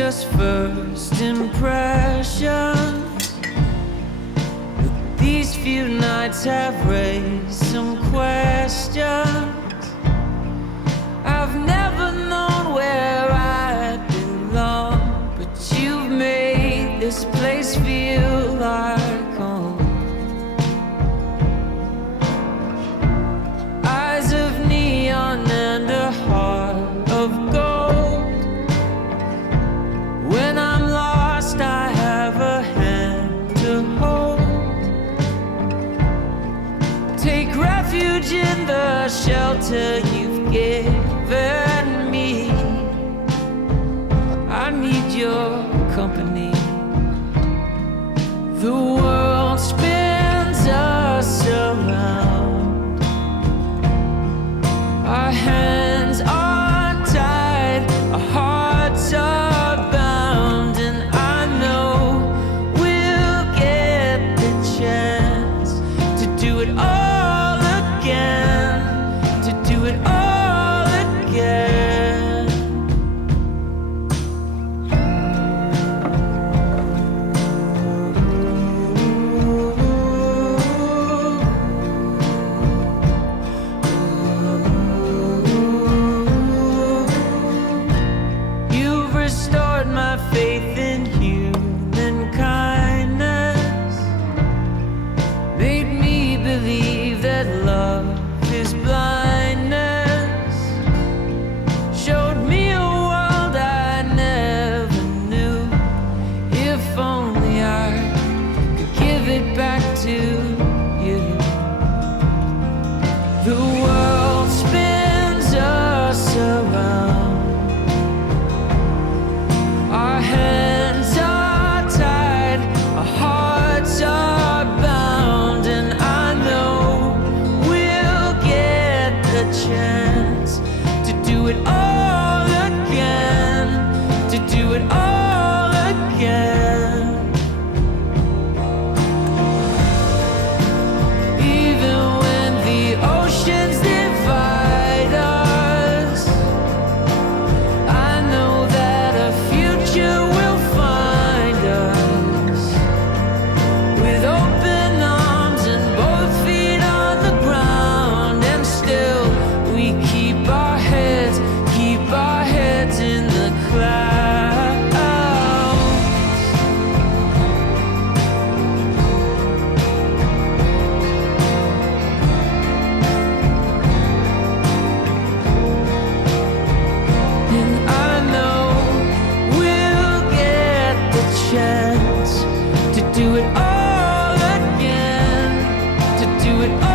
just first impressions. These few nights have raised some questions. I've never known where I belong, but you've made this place feel like home. Eyes of neon and a heart of gold. When I'm lost, I have a hand to hold. Take refuge in the shelter you've given me. I need your company. The world spins us around. Our hands are tied, our hearts are bound, and I know we'll get the chance to do it all again, to do it all again. You've restored my faith in human kindness, made me believe that love is blindness, showed me a world I never knew. If only I could give it back to you. The world spins us around. Our hands are tied, our hearts are bound, and I know we'll get the chance to do it all again, to do it all again. Even when the oceans divide us, I know that a future will find us with open arms and both feet on the ground, and still we keep our heads in the clouds. And I know we'll get the chance to do it all again, to do it all